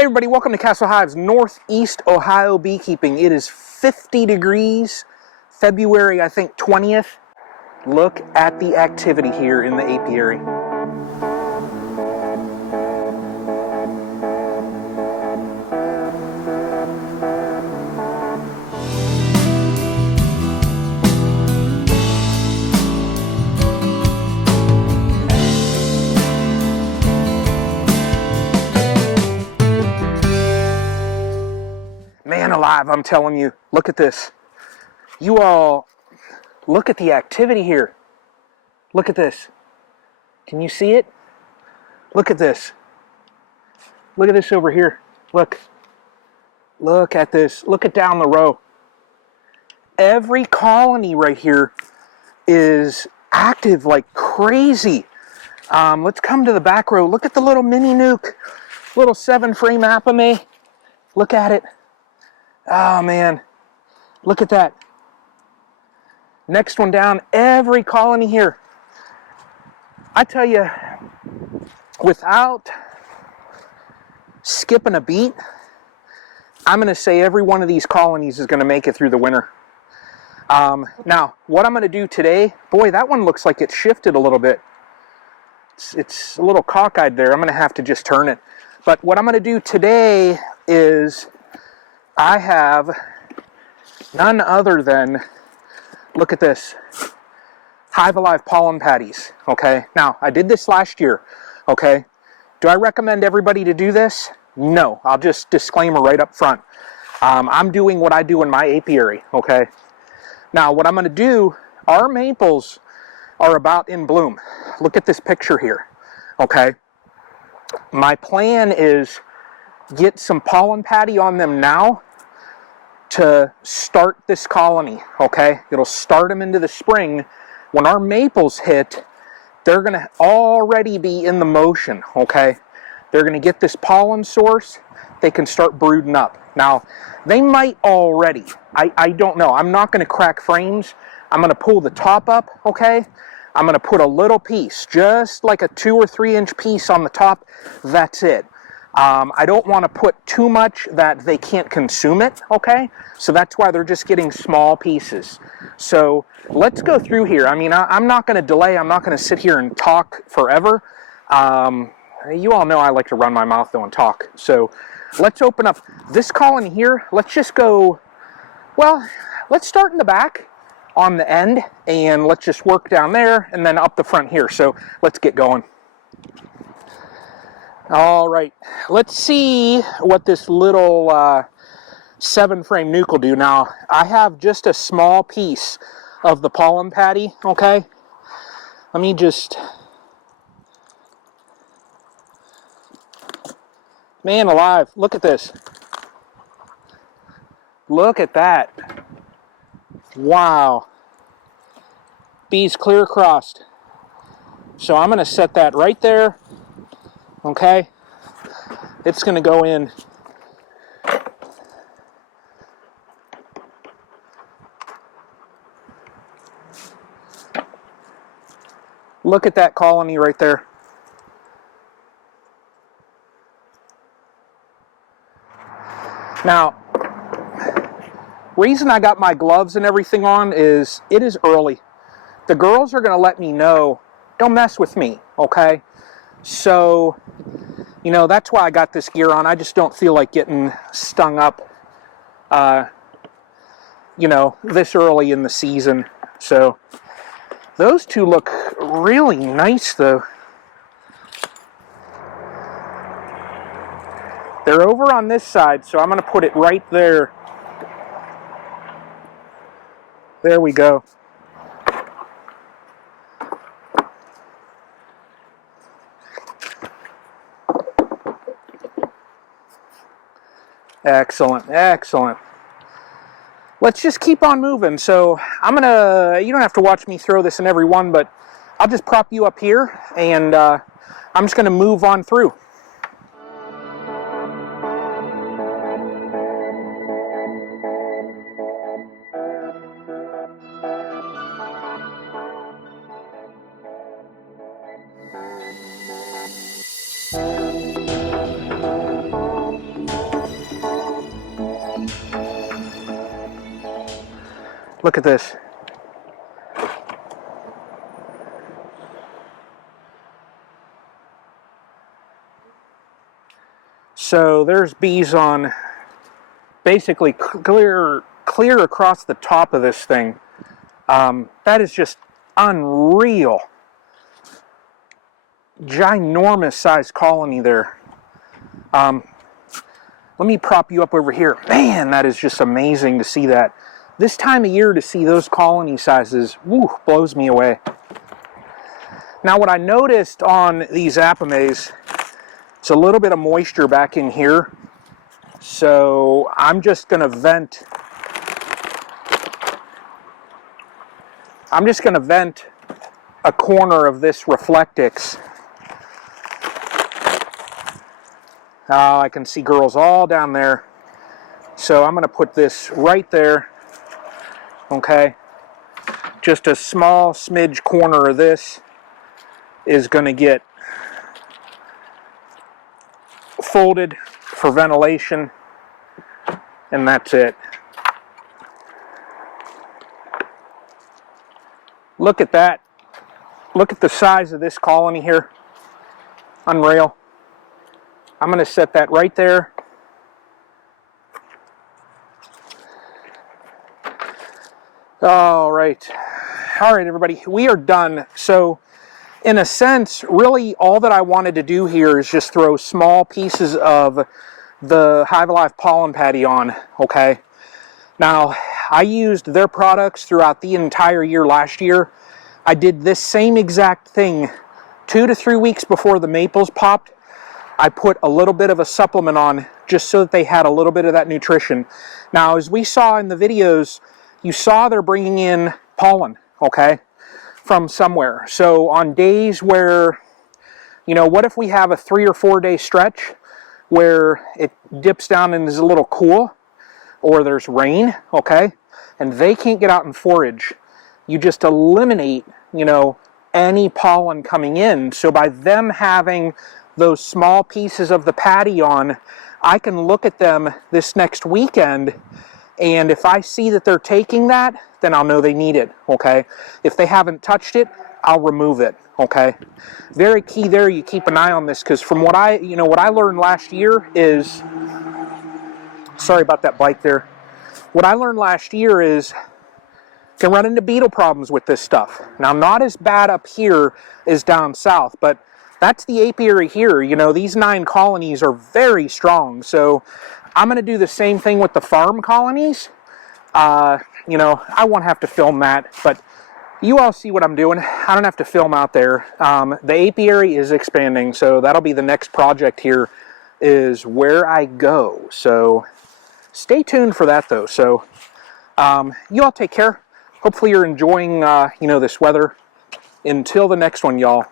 Hey everybody, welcome to Castle Hives, Northeast Ohio beekeeping. It is 50 degrees, February, I think, 20th. Look at the activity here in the apiary. Man alive, I'm telling you, look at this. You all, look at the activity here. Look at this. Can you see it? Look at this. Look at this over here. Look. Look at this. Look at down the row. Every colony right here is active like crazy. Let's come to the back row. Look at the little mini nuke. Little 7-frame Apimaye. Look at it. Oh man, look at that. Next one down, every colony here. I tell you, without skipping a beat, I'm going to say every one of these colonies is going to make it through the winter. Now, what I'm going to do today, boy, that one looks like it shifted a little bit. It's a little cockeyed there. I'm going to have to just turn it. But what I'm going to do today is I have none other than, look at this, Hive Alive pollen patties, okay? Now, I did this last year, okay? Do I recommend everybody to do this? No, I'll just disclaimer right up front. I'm doing what I do in my apiary, okay? Now, what I'm going to do, our maples are about in bloom. Look at this picture here, okay? My plan is get some pollen patty on them now to start this colony, okay? It'll start them into the spring. When our maples hit, they're gonna already be in the motion, okay? They're gonna get this pollen source, they can start brooding up. Now, they might already, I don't know. I'm not gonna crack frames. I'm gonna pull the top up, okay? I'm gonna put a little piece, just like a 2 or 3 inch piece on the top, that's it. I don't want to put too much that they can't consume it, okay? So that's why they're just getting small pieces. So let's go through here. I mean, I'm not going to delay. I'm not going to sit here and talk forever. You all know I like to run my mouth though and talk. So let's open up this colony here. Let's just go, well, let's start in the back on the end and let's just work down there and then up the front here. So let's get going. All right, let's see what this little 7-frame nuke will do. Now, I have just a small piece of the pollen patty, okay? Let me just... Man alive, look at this. Look at that. Wow. Bees clear across. So I'm going to set that right there. Okay, it's going to go in. Look at that colony right there. Now, reason I got my gloves and everything on is it is early. The girls are going to let me know, don't mess with me, okay? So, you know, that's why I got this gear on. I just don't feel like getting stung up, you know, this early in the season. So, those two look really nice, though. They're over on this side, so I'm going to put it right there. There we go. Excellent, excellent. Let's just keep on moving. So I'm gonna, you don't have to watch me throw this in every one, but I'll just prop you up here and I'm just gonna move on through. Look at this. So there's bees on basically clear across the top of this thing. That is just unreal. Ginormous size colony there. Let me prop you up over here. Man, that is just amazing to see that. This time of year to see those colony sizes, woo, blows me away. Now what I noticed on these Apimays, it's a little bit of moisture back in here. So I'm just going to vent. I'm just going to vent a corner of this Reflectix. I can see girls all down there. So I'm going to put this right there. Okay. Just a small smidge corner of this is going to get folded for ventilation. And that's it. Look at that. Look at the size of this colony here. Unreal. I'm going to set that right there. All right, everybody, we are done. So, in a sense, really all that I wanted to do here is just throw small pieces of the Hive Alive pollen patty on, okay? Now, I used their products throughout the entire year last year. I did this same exact thing 2 to 3 weeks before the maples popped. I put a little bit of a supplement on just so that they had a little bit of that nutrition. Now, as we saw in the videos, you saw they're bringing in pollen, okay, from somewhere. So on days where, you know, what if we have a 3 or 4 day stretch where it dips down and is a little cool, or there's rain, okay, and they can't get out and forage. You just eliminate, you know, any pollen coming in. So by them having those small pieces of the patty on, I can look at them this next weekend, and if I see that they're taking that, then I'll know they need it, okay? If they haven't touched it, I'll remove it, okay? Very key there, you keep an eye on this, because from what I learned last year is, sorry about that bike there. What I learned last year is you can run into beetle problems with this stuff. Now, not as bad up here as down south, but that's the apiary here. You know, these 9 colonies are very strong. So I'm going to do the same thing with the farm colonies. You know, I won't have to film that, but you all see what I'm doing. I don't have to film out there. The apiary is expanding, so that'll be the next project here, is where I go. So stay tuned for that, though. So you all take care. Hopefully you're enjoying, you know, this weather. Until the next one, y'all.